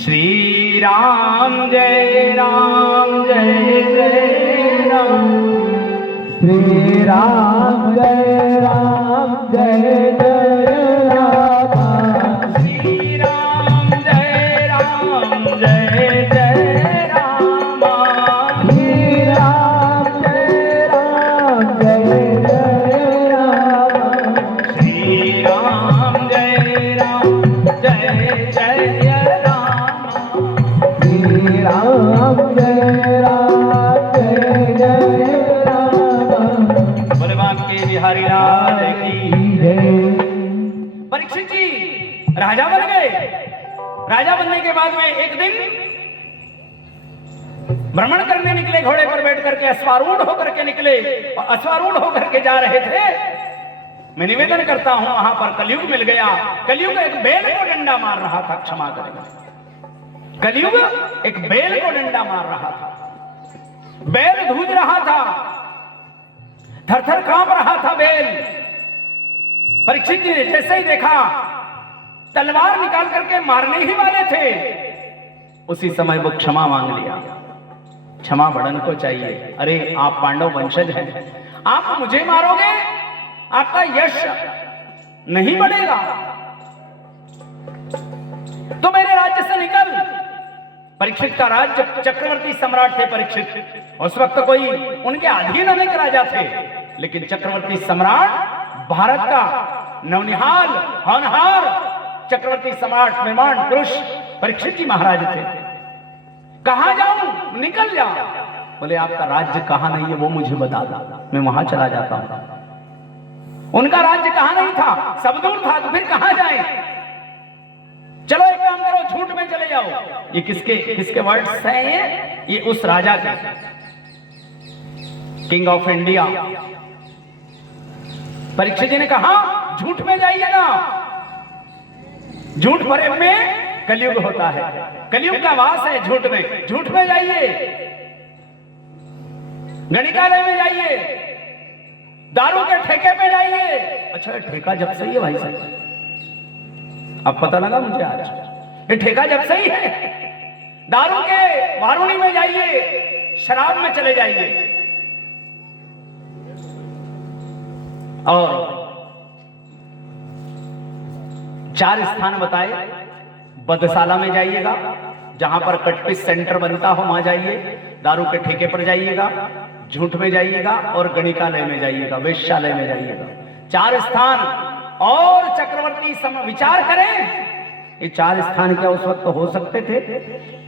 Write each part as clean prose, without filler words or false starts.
श्री राम जय राम जय जय राम। श्री राम जय राम जय जय राम। श्री राम जय राम जय जय राम। श्री राम जय राम जय जय राम। श्री राम जय राम जय जय राम। श्री राम जय राम जय जय राम। बोले बांके बिहारी लाल की जय। परीक्षित जी राजा बन गए। राजा बनने के बाद में एक दिन भ्रमण करने निकले, घोड़े पर बैठ करके अश्वारूढ़ होकर के निकले और अश्वारूढ़ होकर के जा रहे थे। मैं निवेदन करता हूं, वहां पर कलयुग मिल गया। कलयुग एक बैल को डंडा मार रहा था, क्षमा करेगा, कलयुग एक बैल को डंडा मार रहा था। बैल धूज रहा था, थर थर कांप रहा था बैल। परीक्षित जी ने जैसे ही देखा, तलवार निकाल करके मारने ही वाले थे, उसी समय वो क्षमा मांग लिया। क्षमा बड़न को चाहिए। अरे आप पांडव वंशज हैं, आप मुझे मारोगे, आपका यश नहीं बढ़ेगा, तो मेरे राज्य से निकल। परीक्षित का राज्य, चक्रवर्ती सम्राट थे परीक्षित। उस वक्त कोई उनके अधीन अनेक राजा थे, लेकिन चक्रवर्ती सम्राट भारत का नवनिहाल होनहार चक्रवर्ती सम्राट निर्माण पुरुष परीक्षित जी महाराज थे। कहां जाऊं, निकल जा। बोले आपका राज्य कहां नहीं है वो मुझे बता दो, मैं वहां चला जाता हूं। उनका राज्य कहां नहीं था, सब दूर था, तो फिर कहां जाए। चलो एक काम करो, झूठ में चले जाओ। ये किसके वर्ड्स हैं ये उस राजा के, किंग ऑफ इंडिया। परीक्षित जी ने कहा झूठ में जाइएगा। झूठ भरे में कलयुग होता है, कलयुग का वास है झूठ में। झूठ में जाइए, गणिकालय में जाइए, दारू के ठेके पे जाइए। अच्छा ठेका जब सही है भाई साहब, अब पता लगा मुझे आज, ये ठेका जब सही है। दारू के वारुणी में जाइए, शराब में चले जाइए। और 4 स्थान बताए। बदशाला में जाइएगा, जहां पर कटपिस सेंटर बनता हो वहां जाइए। दारू के ठेके पर जाइएगा, झूठ में जाइएगा, और गणिकालय में जाइएगा, वेश्यालय में जाइएगा। 4 स्थान। और चक्रवर्ती विचार करें, ये 4 स्थान क्या उस वक्त हो सकते थे?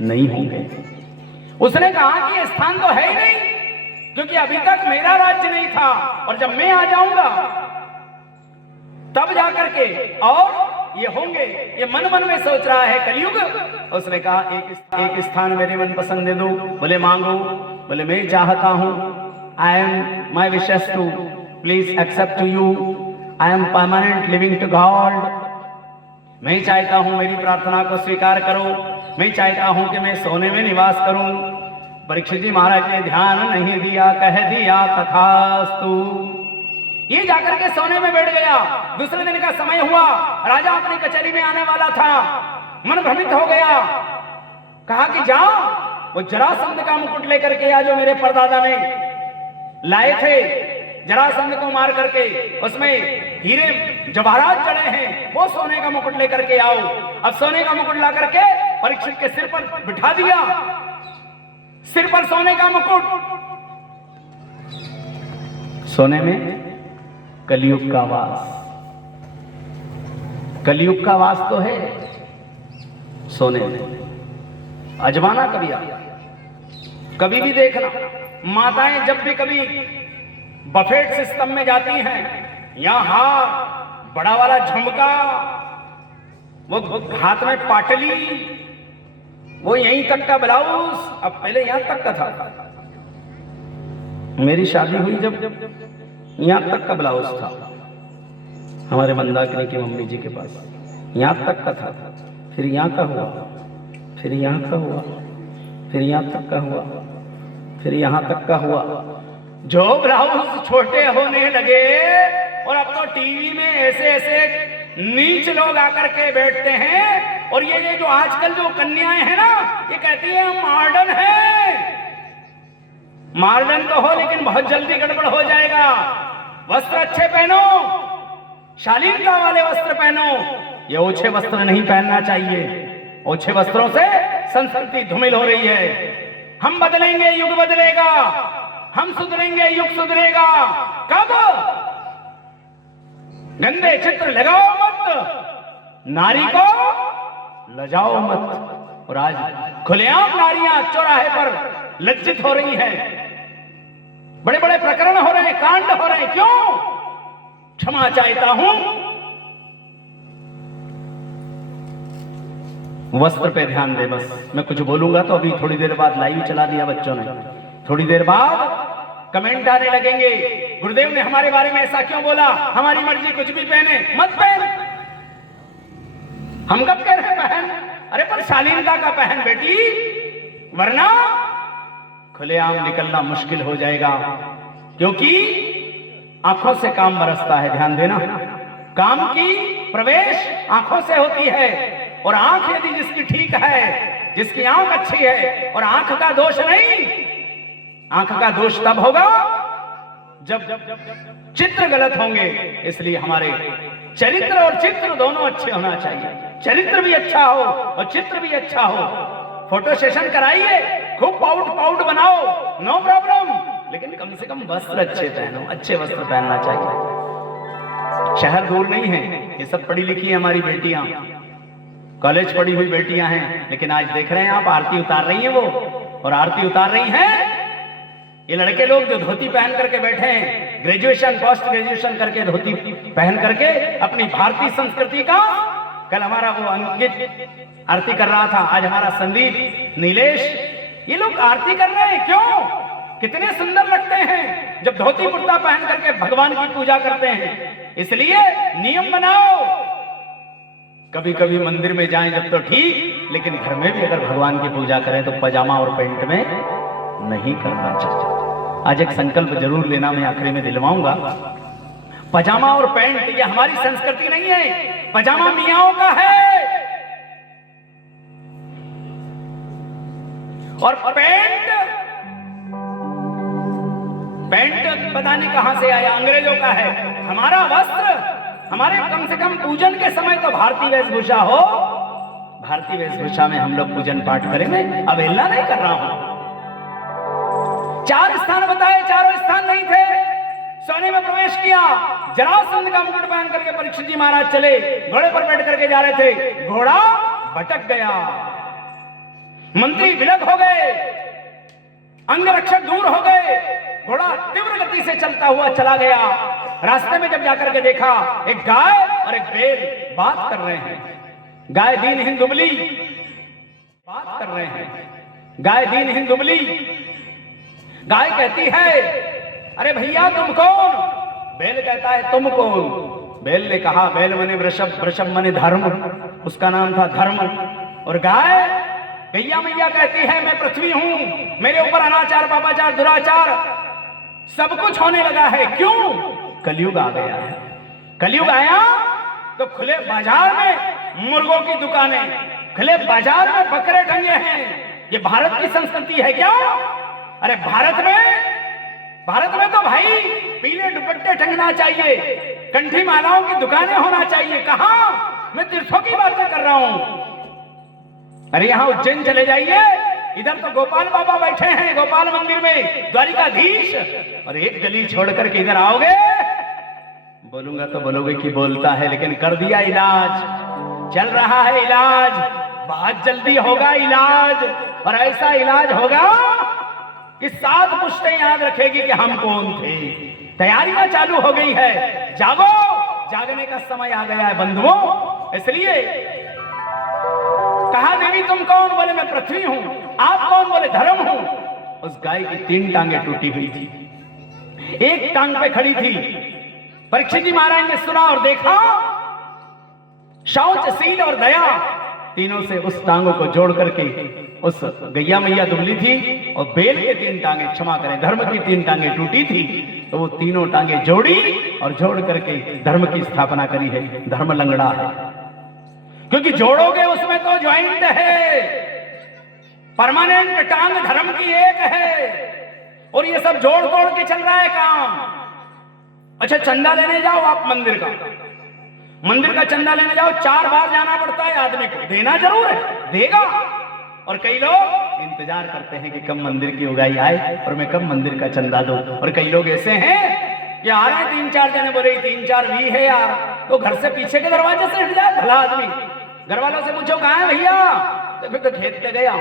नहीं होंगे। उसने कहा कि ये स्थान तो है ही नहीं, क्योंकि अभी तक मेरा राज्य नहीं था, और जब मैं आ जाऊंगा तब जाकर के और ये होंगे। ये मन मन में सोच रहा है कलयुग। उसने कहा एक स्थान मेरे मन पसंद दे दो। बोले मांगो। बोले मैं चाहता हूं, I am my wishes to please accept to you, I am permanent living to God. मैं चाहता हूं मेरी प्रार्थना को स्वीकार करो, मैं चाहता हूं कि मैं सोने में निवास करूं। परीक्षित जी महाराज ने ध्यान नहीं दिया, कह दिया तथास्तु। ये जाकर के सोने में बैठ गया। दूसरे दिन का समय हुआ, राजा अपनी कचहरी में आने वाला था। मन भ्रमित हो गया, कहा कि जाओ वो जरासंध का मुकुट लेकर के आ, जो मेरे परदादा ने लाए थे। जरासंध को मार करके उसमें हीरे जवाहरात जड़े हैं, वो सोने का मुकुट लेकर के आओ। अब सोने का मुकुट ला करके परीक्षित के सिर पर बिठा दिया। सिर पर सोने का मुकुट, सोने में कलयुग का वास। कलयुग का वास तो है सोने में। अजमाना कभी आ, कभी भी देखना, माताएं जब भी कभी बफेट सिस्टम में जाती हैं, यहां बड़ा वाला झुमका, वो हाथ में पाटली, वो यहीं तक का ब्लाउज। अब पहले यहां तक का था, मेरी शादी हुई जब यहां तक का ब्लाउज था हमारे मंदाकिनी की मम्मी जी के पास, यहां तक का था। फिर यहां का हुआ, फिर यहां का हुआ, फिर यहां तक का हुआ, फिर यहां तक का हुआ। जो ब्लाउज छोटे होने लगे, और अब तो टीवी में ऐसे ऐसे नीच लोग आकर के बैठते हैं और ये जो आजकल जो कन्याएं हैं ना, ये कहती है हम मॉडर्न है। मॉडर्न तो हो, लेकिन बहुत जल्दी गड़बड़ हो जाएगा। वस्त्र अच्छे पहनो, शालीनता वाले वस्त्र पहनो। ये ओछे वस्त्र नहीं पहनना चाहिए। ओछे वस्त्रों से संस्कृति धूमिल हो रही है। हम बदलेंगे, युग बदलेगा। हम सुधरेंगे, युग सुधरेगा। कब? गंदे चित्र लगाओ मत, नारी को लजाओ मत। और आज खुलेआम नारियां चौराहे पर लज्जित हो रही हैं। बड़े बड़े प्रकरण हो रहे हैं, कांड हो रहे हैं। क्यों? क्षमा चाहता हूं। वस्त्र पे ध्यान दे। बस मैं कुछ बोलूंगा तो अभी थोड़ी देर बाद लाइव चला दिया बच्चों ने, थोड़ी देर बाद कमेंट आने लगेंगे, गुरुदेव ने हमारे बारे में ऐसा क्यों बोला, हमारी मर्जी, कुछ भी पहने। मत पहन। हम कब कह रहे पहन? अरे पर शालीनता का पहन बेटी, वरना खुलेआम निकलना मुश्किल हो जाएगा। क्योंकि आंखों से काम बरसता है, ध्यान देना। काम की प्रवेश आंखों से होती है। और आंख यदि जिसकी ठीक है, जिसकी आंख अच्छी है, और आंख का दोष नहीं, आंख का दोष तब होगा जब चित्र गलत होंगे। इसलिए हमारे चरित्र और चित्र दोनों अच्छे होना चाहिए। चरित्र भी अच्छा हो और चित्र भी अच्छा हो। फोटो सेशन कराइए, खूब पाउट बनाओ, नो प्रॉब्लम, लेकिन कम से कम वस्त्र अच्छे पहनो। अच्छे वस्त्र पहनना चाहिए। शहर दूर नहीं है। ये सब पढ़ी लिखी है हमारी बेटियां, कॉलेज पढ़ी हुई बेटियां हैं। लेकिन आज देख रहे हैं आप, आरती उतार रही हैं वो, और आरती उतार रही हैं ये लड़के लोग जो धोती पहन करके बैठे हैं, ग्रेजुएशन पोस्ट ग्रेजुएशन करके धोती पहन करके अपनी भारतीय संस्कृति का। कल हमारा वो अंकित आरती कर रहा था, आज हमारा संदीप, नीलेश, ये लोग आरती कर रहे हैं। क्यों? कितने सुंदर लगते हैं जब धोती कुर्ता पहन करके भगवान की पूजा करते हैं। इसलिए नियम बनाओ। कभी कभी मंदिर में जाएं जब तो ठीक, लेकिन घर में भी अगर भगवान की पूजा करें तो पजामा और पैंट में नहीं करना चाहिए। आज एक संकल्प जरूर लेना, मैं आखिरी में दिलवाऊंगा। पजामा और पैंट ये हमारी संस्कृति नहीं है। पजामा मियाओं का है, और पैंट पता नहीं कहां से आया, अंग्रेजों का है। हमारा वस्त्र, हमारे कम से कम पूजन के समय तो भारतीय वेशभूषा हो। भारतीय वेशभूषा में हम लोग पूजन पाठ करें। मैं अवहेलना नहीं कर रहा हूं। 4 स्थान बताए, चारों स्थान नहीं थे। सोने में प्रवेश किया, जरासंध का मुकुट पहन करके परीक्षित जी महाराज चले, घोड़े पर बैठ करके जा रहे थे। घोड़ा भटक गया, मंत्री विलग हो गए, अंगरक्षक दूर हो गए। घोड़ा तीव्र गति से चलता हुआ चला गया। रास्ते में जब जाकर के देखा, एक गाय और एक बैल बात कर रहे हैं। गाय दीनहीन दुबली बात कर रहे हैं। गाय दीनहीन दुबली। गाय कहती है, अरे भैया तुम कौन? बैल कहता है, तुम कौन? बैल ने कहा, बैल मने वृषभ, वृषभ मने धर्म, उसका नाम था धर्म। और गाय गैया मैया कहती है, मैं पृथ्वी हूं, मेरे ऊपर अनाचार, पापाचार, दुराचार सब कुछ होने लगा है। क्यों? कलयुग आ गया है। कलयुग आया तो खुले बाजार में मुर्गों की दुकानें, खुले बाजार में बकरे टंगे हैं। ये भारत की संस्कृति है क्या? अरे भारत में तो भाई पीले दुपट्टे टंगना चाहिए, कंठी मालाओं की दुकानें होना चाहिए। कहां? मैं तीर्थों की बातें कर रहा हूं। अरे यहां उज्जैन चले जाइए, इधर तो गोपाल बाबा बैठे हैं गोपाल मंदिर में, द्वारिकाधीश। और एक गली छोड़ करके इधर आओगे, बोलूंगा तो बोलोगे कि बोलता है, लेकिन कर दिया इलाज, चल रहा है इलाज, बहुत जल्दी होगा इलाज। और ऐसा इलाज होगा कि 7 पुश्तें याद रखेगी कि हम कौन थे। तैयारियां चालू हो गई है। जागो, जागने का समय आ गया है बंधुओं। इसलिए कहा, देवी तुम कौन? बोले मैं पृथ्वी हूं। आप कौन? बोले धर्म हूं। उस गाय की 3 टांगे टूटी हुई थी, एक टांग पे खड़ी थी। परीक्षित जी महाराज ने सुना और देखा, शौच, शील और दया तीनों से उस टांगों को जोड़ करके, उस गैया मैया दुबली थी और बैल के 3 टांगे, क्षमा करें, धर्म की 3 टांगे टूटी थी, तो वो तीनों टांगे जोड़ी और जोड़ करके धर्म की स्थापना करी है। धर्म लंगड़ा है, क्योंकि जोड़ोगे उसमें तो ज्वाइंट है, परमानेंट टांग धर्म की एक है, और ये सब जोड़ तोड़ के चल रहा है काम। अच्छा, चंदा लेने जाओ आप मंदिर का चंदा लेने जाओ, 4 बार जाना पड़ता है आदमी को, देना जरूर है, देगा। और कई लोग इंतजार करते हैं कि कब मंदिर की उगाई आए और मैं कब मंदिर का चंदा दूं। और कई लोग ऐसे हैं कि आ रहे हैं 3-4 जने, बोले 3-4 भी है यार, तो घर से पीछे के दरवाजे से हट जाए भला आदमी। घर वालों से पूछो कहाँ है भैया, तो फिर तो खेत पे गया।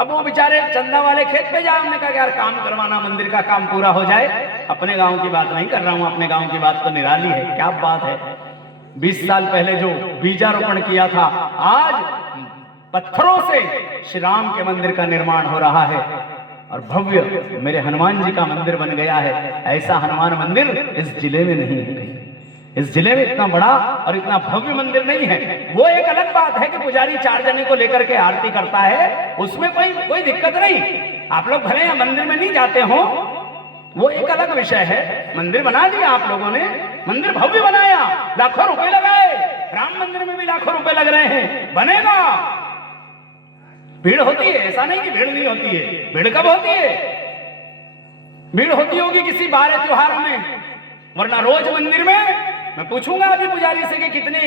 अब वो बेचारे चंदा वाले खेत पे जाए, हमने कहा यार काम करवाना, मंदिर का काम पूरा हो जाए। अपने गांव की बात नहीं कर रहा हूं, अपने गांव की बात तो निराली है, क्या बात है। 20 साल पहले जो बीजारोपण किया था, आज पत्थरों से श्री राम के मंदिर का निर्माण हो रहा है और भव्य मेरे हनुमान जी का मंदिर बन गया है। ऐसा हनुमान मंदिर इस जिले में नहीं है, इस जिले में इतना बड़ा और इतना भव्य मंदिर नहीं है। वो एक अलग बात है कि पुजारी 4 जने को लेकर के आरती करता है, उसमें कोई दिक्कत नहीं। आप लोग भले या मंदिर में नहीं जाते हो, वो एक अलग विषय है। मंदिर बना दिया आप लोगों ने, मंदिर भव्य बनाया, लाखों रुपए लगाए, राम मंदिर में भी लाखों रुपए लग रहे हैं, बनेगा। भीड़ होती है, ऐसा नहीं कि भीड़ नहीं होती है। भीड़ कब होती है? भीड़ होती होगी किसी बार त्योहार में, वरना रोज मंदिर में मैं पूछूंगा अभी पुजारी से कि कितने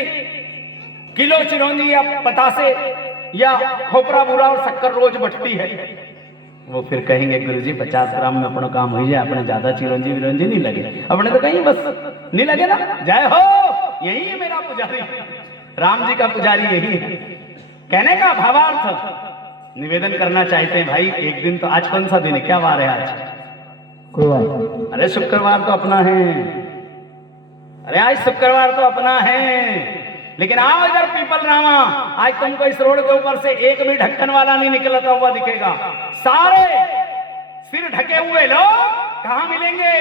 किलो चिरौंजी या पतासे या खोपरा बुरा और शक्कर रोज बटती है। वो फिर कहेंगे गुरुजी 50 ग्राम में अपना काम हो जाए, अपने ज्यादा चिरौंजी विरौंजी नहीं लगे, अपने तो कहीं बस नहीं लगे ना। जय हो, यही है मेरा पुजारी, राम जी का पुजारी यही है। कहने का भावार्थ निवेदन करना चाहते हैं भाई, एक दिन तो, आज कौन सा दिन है, क्या वार है आज? अरे शुक्रवार तो अपना है, अरे आज शुक्रवार तो अपना है। लेकिन आओ इधर पीपल रामा, आज तुमको इस रोड के ऊपर से एक भी ढक्कन वाला नहीं निकलता हुआ दिखेगा। सारे सिर ढके हुए लोग कहां मिलेंगे?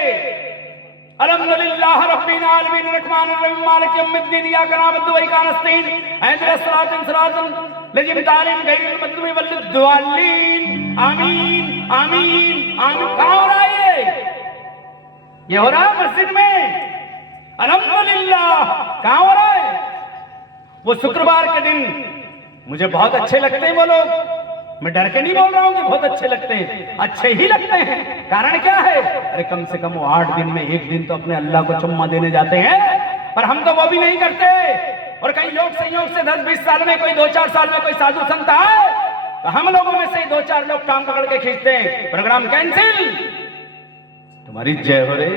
अल्हम्दुलिल्लाह रब्बिल आलमीन रहमानिर रहीम मालिक यौमिद्दीन इय्याक नअबुदु व इय्याका नस्तईन इहदिनस सिरातल मुस्तकीम तारीम गैरिल मग़दूबि वल्लद्दालीन आमीन आमीन आमीन। कहां हो रहा है ये हो रहा है मस्जिद में। अल्हम्दुलिल्लाह कहां हो रहा है? वो शुक्रवार के दिन मुझे बहुत अच्छे लगते हैं वो लोग, मैं डर के नहीं बोल रहा हूं कि बहुत अच्छे लगते हैं, अच्छे ही लगते हैं। कारण क्या है? अरे कम से कम वो 8 दिन में एक दिन तो अपने अल्लाह को चुम्मा देने जाते हैं, पर हम तो वो भी नहीं करते। और कई लोग संयोग से 10-20 साल में, कोई 2-4 साल में कोई साधु संत आए तो हम लोगों में से 2-4 लोग टांग पकड़ के खींचते हैं, प्रोग्राम कैंसिल। तुम्हारी जय हो रे,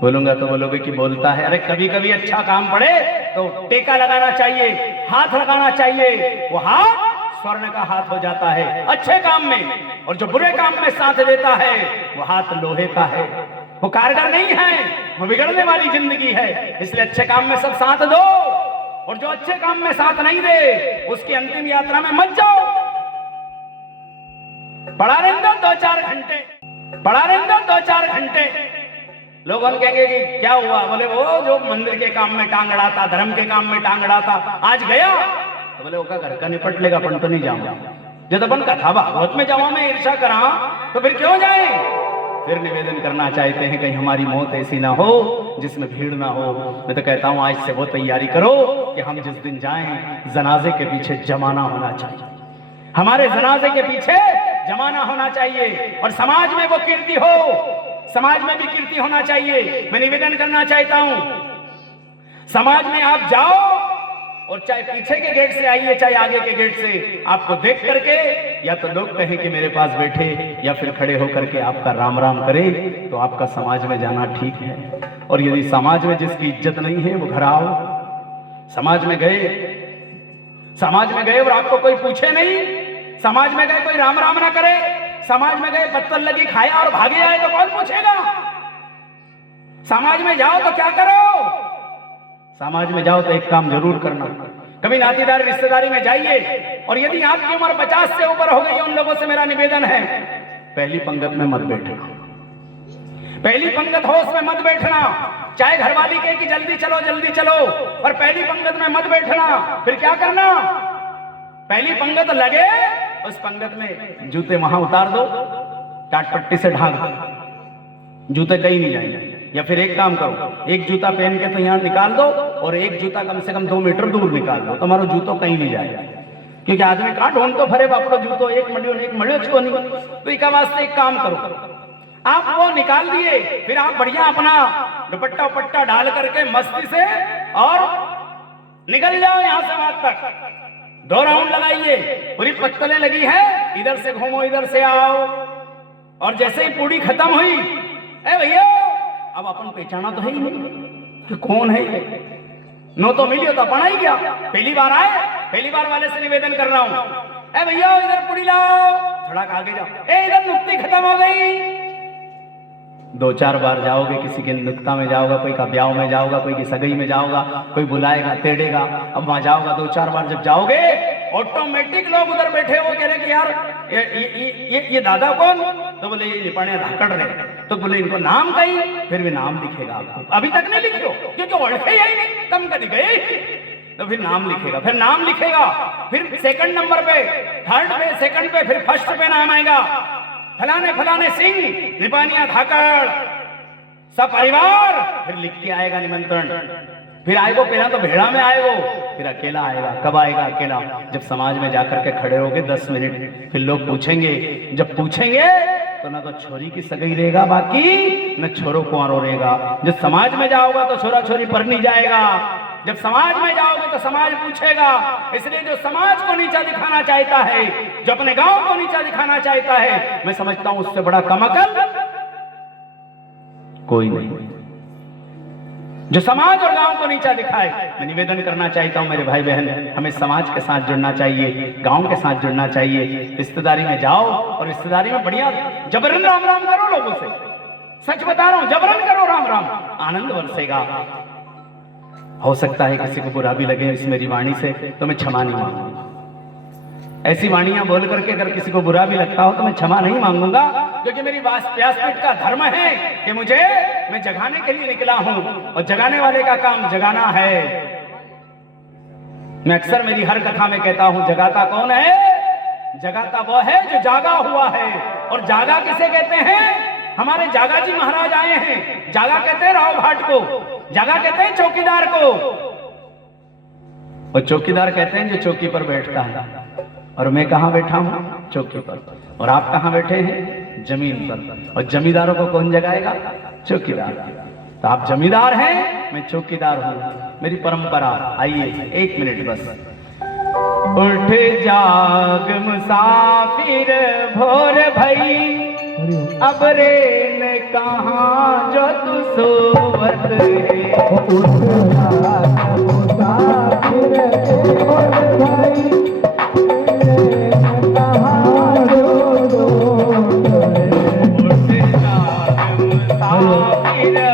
बोलूंगा तो बोलोगे कि बोलता है। अरे कभी कभी अच्छा काम पड़े तो टेका लगाना चाहिए, हाथ लगाना चाहिए। वो हाथ स्वर्ण का हाथ हो जाता है अच्छे काम में, और जो बुरे काम में साथ देता है वो हाथ लोहे का है, वो कारगर नहीं है, वो बिगड़ने वाली जिंदगी है। इसलिए अच्छे काम में सब साथ दो, और जो अच्छे काम में साथ नहीं दे उसकी अंतिम यात्रा में मत जाओ। पढ़ा रहने दो 2-4 घंटे, पढ़ा रहने दो 2-4 घंटे। लोग हम कहेंगे कि क्या हुआ? बोले वो जो मंदिर के काम में टांग अड़ाता, धर्म के काम में टांग अड़ाता, आज गया तो बोले ओका घर का निपट लेगा, अपन तो नहीं जाऊंगा। जब अपन कथा भागवत में जावा में ईर्षा करा तो फिर क्यों जाए? फिर निवेदन करना चाहते हैं कहीं हमारी मौत ऐसी ना हो जिसमें भीड़ ना हो। मैं तो कहता हूं आज से वो तैयारी करो कि हम जिस दिन जाएं जनाजे के पीछे जमाना होना चाहिए, हमारे जनाजे के पीछे जमाना होना चाहिए, और समाज में वो कीर्ति हो, समाज में भी कीर्ति होना चाहिए। मैं निवेदन करना चाहता हूं, समाज में आप जाओ और चाहे पीछे के गेट से आइए चाहे आगे के गेट से, आपको देख करके या तो लोग कहें कि मेरे पास बैठे, या फिर खड़े होकर के आपका राम राम करे, तो आपका समाज में जाना ठीक है। और यदि समाज में जिसकी इज्जत नहीं है वो घर आओ। समाज में गए और आपको कोई पूछे नहीं, समाज में गए कोई राम राम ना करे, समाज में गए पत्तल लगी खाया और भागे आए तो कौन पूछेगा? समाज में जाओ तो क्या करो? समाज में जाओ तो एक काम जरूर करना, कभी नातेदार रिश्तेदारी में जाइए, और यदि आपकी उम्र 50 से ऊपर हो गई, उन लोगों से मेरा निवेदन है पहली पंगत में मत बैठना, पहली पंगत हो उसमें मत बैठना। चाहे घरवाली कहे कि जल्दी चलो, और पहली पंगत में मत बैठना। फिर क्या करना? पहली पंगत लगे उस पंगत में जूते वहां उतार दो, टाट पट्टी से ढांक दो, जूते कहीं नहीं जाएंगे। या फिर एक काम करो, एक जूता पहन के तो यहाँ निकाल दो और एक जूता कम से कम 2 मीटर दूर निकाल दो, तुम्हारो जूतो कहीं नहीं जाएगा। क्योंकि आदमी कहाँ ढूंढ तो फरे बापड़ो जूतो, एक मड़ियो को नहीं। तो इसका वास्ते एक काम करो, आप वो निकाल दिए, फिर आप बढ़िया अपना दुपट्टा उपट्टा डाल करके मस्ती से और निकल जाओ यहाँ से वहां तक। 2 राउंड लगाइए, पूरी पत्तलें लगी है, इधर से घूमो इधर से आओ, और जैसे ही पूरी खत्म हुई, ए भैया अब अपन पहचाना तो है ही नहीं कि कौन है ये, नो तो मिली तो अपना ही क्या, पहली बार आए, पहली बार वाले से निवेदन कर रहा हूं, ए भैया इधर पूरी लाओ, थोड़ा आगे जाओ, ए इधर नुक्ति खत्म हो गई। 2-4 बार जाओगे, किसी के नुक्ता में जाओगा, कोई का ब्याह में जाओगा, कोई की सगाई में जाओगा, कोई बुलाएगा तेड़ेगा, अब वहां जाओगा 2-4 बार जब जाओगे, ऑटोमेटिक लोग उधर बैठे हो कह रहे कि यार ये दादा कौन, तो बोले ये निपाने धाकड़ रहे, तो बोले इनको नाम कही, फिर भी नाम लिखेगा आपको, अभी तक नहीं लिखो क्योंकि ओढ़े ही नहीं, कम कभी गए, तो फिर नाम लिखेगा, फिर नाम लिखेगा, फिर सेकंड नंबर पे, थर्ड पे, सेकंड पे, फिर फर्स्ट पे नाम आएगा, फलाने फलाने सिंह निपानिया धाकड़ सपरिवार, फिर लिख के आएगा निमंत्रण, फिर आएगो पहला तो भेड़ा में आएगो, फिर अकेला आएगा। कब आएगा अकेला? जब समाज में जाकर के खड़े होगे 10 मिनट, फिर लोग पूछेंगे, जब पूछेंगे तो ना तो छोरी की सगाई रहेगा बाकी, न छोरो कुंवारो रहेगा। जब समाज में जाओगा तो छोरा छोरी पर नहीं जाएगा, जब समाज में जाओगे तो समाज पूछेगा। इसलिए जो समाज को नीचा दिखाना चाहता है, जो अपने गांव को नीचा दिखाना चाहता है, मैं समझता हूं उससे बड़ा कमअकल कोई नहीं। जो समाज और गांव को नीचा दिखाए, मैं निवेदन करना चाहता हूं मेरे भाई बहन, हमें समाज के साथ जुड़ना चाहिए, गांव के साथ जुड़ना चाहिए। रिश्तेदारी में जाओ और रिश्तेदारी में बढ़िया जबरन राम राम करो लोगों से, सच बता रहा हूं, जबरन करो राम राम, आनंद बरसेगा। हो सकता है किसी को बुरा भी लगे इस मेरी वाणी से, तो मैं क्षमा नहीं मांगूंगा। ऐसी वाणियां बोल करके अगर किसी को बुरा भी लगता हो तो मैं क्षमा नहीं मांगूंगा, क्योंकि मेरी व्यासपीठ का धर्म है कि मैं जगाने के लिए निकला हूं, और जगाने वाले का काम जगाना है। मैं अक्सर मेरी हर कथा में कहता हूं, जगाता कौन है? जगाता वो है जो जागा हुआ है। और जागा किसे कहते हैं? हमारे जागा जी महाराज आए हैं। जागा कहते हैं राव भाट को, जागा कहते हैं चौकीदार को, और चौकीदार कहते हैं जो चौकी पर बैठता है। और मैं कहां बैठा हूं? चौकी पर। और आप कहां बैठे हैं? जमीन पर। और जमींदारों को कौन जगाएगा? चौकीदार। तो आप जमींदार हैं, मैं चौकीदार हूं, मेरी परंपरा। आइए 1 मिनट बस। उठ जाग मुसाफिर भोर भई, अब रेन कहाँ जो तू सोवत है। उठ जाग मुसाफिर भोर भई, कहाँ जो सोवत है। उठ जाग मुसाफिर